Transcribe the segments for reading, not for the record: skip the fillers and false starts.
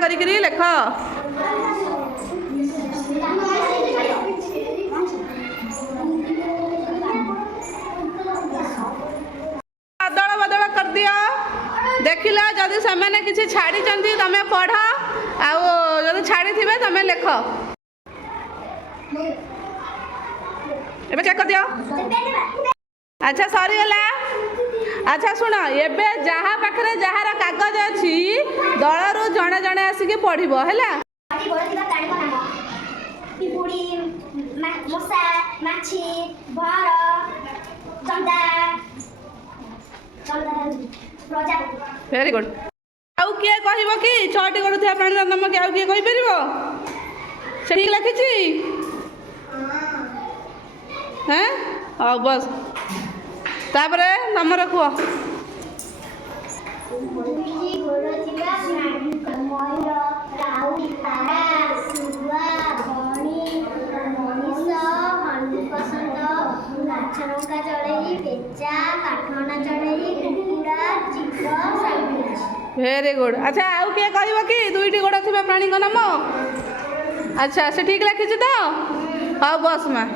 करिकरी लेख। अदल बदल कर दिया देखिला जदि से मैंने किसी छाड़ी तमें पढ़ आदि छाड़ी थे तमें लेख। एबे चेक कर दियो। अच्छा सरीगला। अच्छा शुण एबे जहाँ पाखे जार कागज अच्छी दलू जड़े जड़े आसिक पढ़ है। Very good. आउ किए कह कि 6टी गोड़ था प्राणी नाम कि आउ किए कहीपर से ठीक लिखी हैं। हाँ बस तापर नंबर कुह। Very good. अच्छा आउ किए कह कि 2टी गोड़ थी प्राणी नाम। अच्छा से ठीक लिखी तो। हाँ बस माँ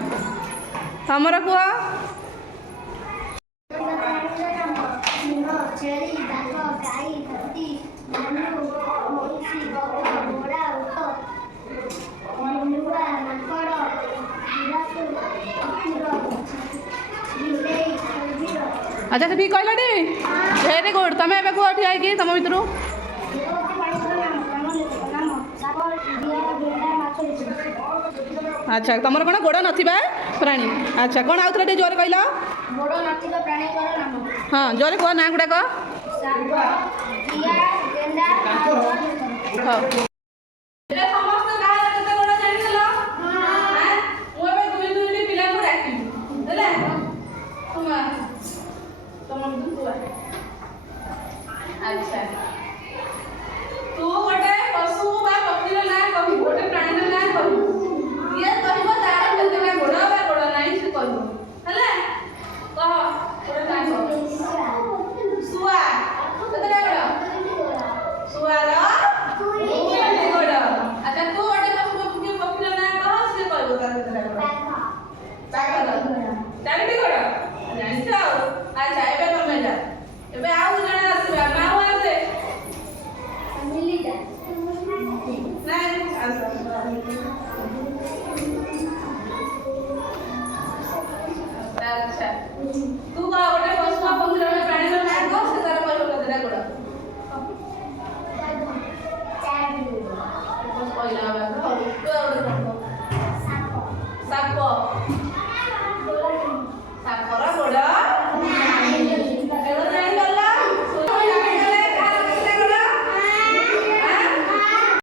हमर कुह। अच्छा से ठीक कहला टी। Very good. तुम एबे कुह ठिया कि तुम भितर अच्छा तुमर कौन गोड़ नथिबा प्राणी। अच्छा कौन आउथरे टे जोर कहला गोड़ नथिबा प्राणी कर नाम। हां जोर को ना गुडा को जिया गेंडा हां एबे समस्त गाय कते गोड़ जानि गेलो। हां मु एबे दुई दुईटी पिला को राखी देले तुम दुआ। अच्छा तू गोटे पशु बा पक्षी ना कहि गोटे प्राणी ना कहि ये कहबो तार केतना गोड़ बा गोड़ नाही से कहबो हला कह गोड़ ना कह। सुआ केतना गोड़ सुआर दुईटी गोड़। अच्छा तू गोटे पशु पक्षी ना कह से कहबो तार केतना गोड़। चारिटी गोड़ जानिछ। अच्छा एबे तमे जा एबे आउ जणे आसीबा माऊ आसे मिली जा नहीं आसा। अच्छा तू का गोटे पशु पक्षी प्राणी ना कह से तार कहबो केतना गोड़। चारिटी बस कहला बा साप साप